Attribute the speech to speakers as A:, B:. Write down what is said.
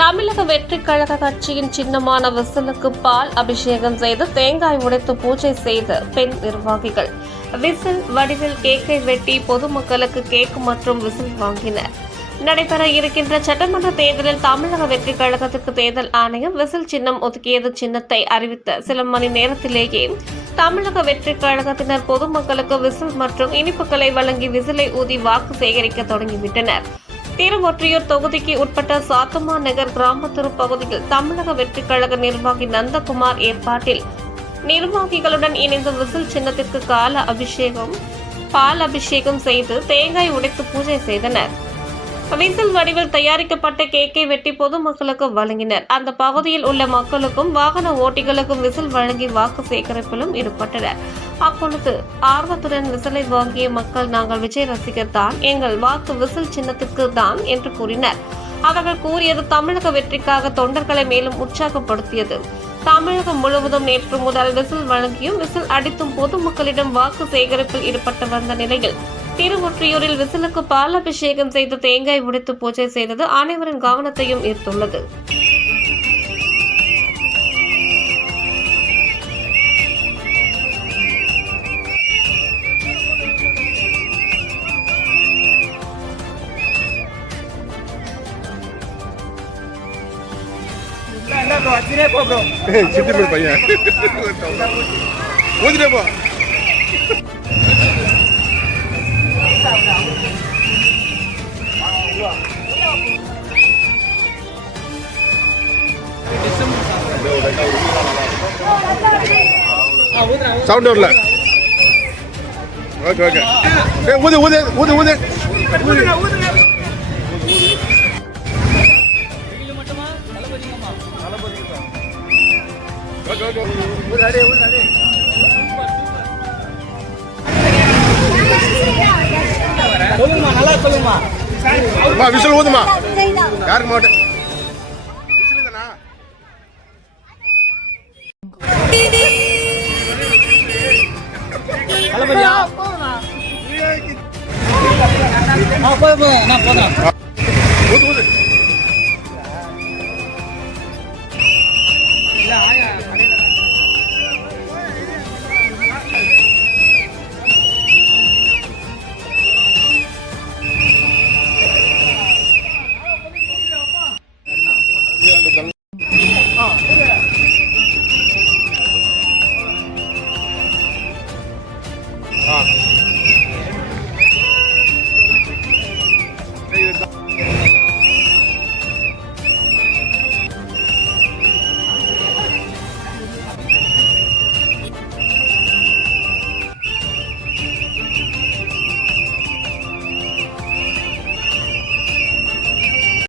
A: தமிழக வெற்றி கழக கட்சியின் சின்னமான விசிலுக்கு பால் அபிஷேகம் செய்து தேங்காய் உடைத்து பூஜை செய்த பெண் நிர்வாகிகள். விசில் வடிவில் கேக்கை வெட்டி பொதுமக்களுக்கு கேக் மற்றும் விசில் வாங்கினர். நடைபெற இருக்கின்ற சட்டமன்ற தேர்தலில் தமிழக வெற்றி கழகத்துக்கு தேர்தல் ஆணையம் விசில் சின்னம் ஒதுக்கியது சின்னத்தை அறிவித்த சில மணி நேரத்திலேயே தமிழக வெற்றி கழகத்தினர் பொதுமக்களுக்கு விசில் மற்றும் இனிப்புகளை வழங்கி விசிலை ஊதி வாக்கு சேகரிக்க தொடங்கிவிட்டனர். திருவொற்றியூர் தொகுதிக்கு உட்பட்ட சாத்துமா நகர் கிராமத்துறு பகுதியில் தமிழக வெற்றிக் கழக நிர்வாகி நந்தகுமார் ஏற்பாட்டில். நிர்வாகிகளுடன் இணைந்து விசில் சின்னத்திற்கு கால அபிஷேகம் பால் அபிஷேகம் செய்து தேங்காய் உடைத்து பூஜை செய்தனர். விசில் வடிவில் தயாரிக்கப்பட்ட கேக்கை வெட்டி பொதுமக்களுக்கு வழங்கினர். அந்த பகுதியில் உள்ள மக்களுக்கும் வாகன ஓட்டிகளுக்கும் விசில் வழங்கி வாக்கு சேகரிப்பிலும் ஈடுபட்டனர். அப்பொழுது ஆர்வத்துடன் விசிலை வாங்கிய மக்கள் நாங்கள் விஜய் ரசிகர் தான் எங்கள் வாக்கு விசில் சின்னத்துக்கு தான் என்று கூறினர். அவர்கள் கூறியது தமிழக வெற்றிக்காக தொண்டர்களை மேலும் உற்சாகப்படுத்தியது. தமிழகம் முழுவதும் நேற்று முதல் விசில் வழங்கியும் விசில் அடித்தும் பொதுமக்களிடம் வாக்கு சேகரிப்பில் ஈடுபட்டு வந்த நிலையில் திருவொற்றியூரில் விசிலுக்கு பால் அபிஷேகம் செய்து தேங்காய் உடைத்து பூஜை செய்தது அனைவரின் கவனத்தையும் ஈர்த்துள்ளது.
B: சிட்டி போய் பையன். ஊதிட்டே போ. சவுண்ட் வரல. ஓகே ஓகே ஏ ஊது ஊது ஊது ஊது. ஓகே ஓகே
C: சொல்லுங்கம்மா நல்லா சொல்லுங்கம்மா
B: விசில் ஊதுமா யாருக்கு மாட்டேன் விசில் தானா
C: தளபதியா ஆ போதும் போதும். நான் போதும்.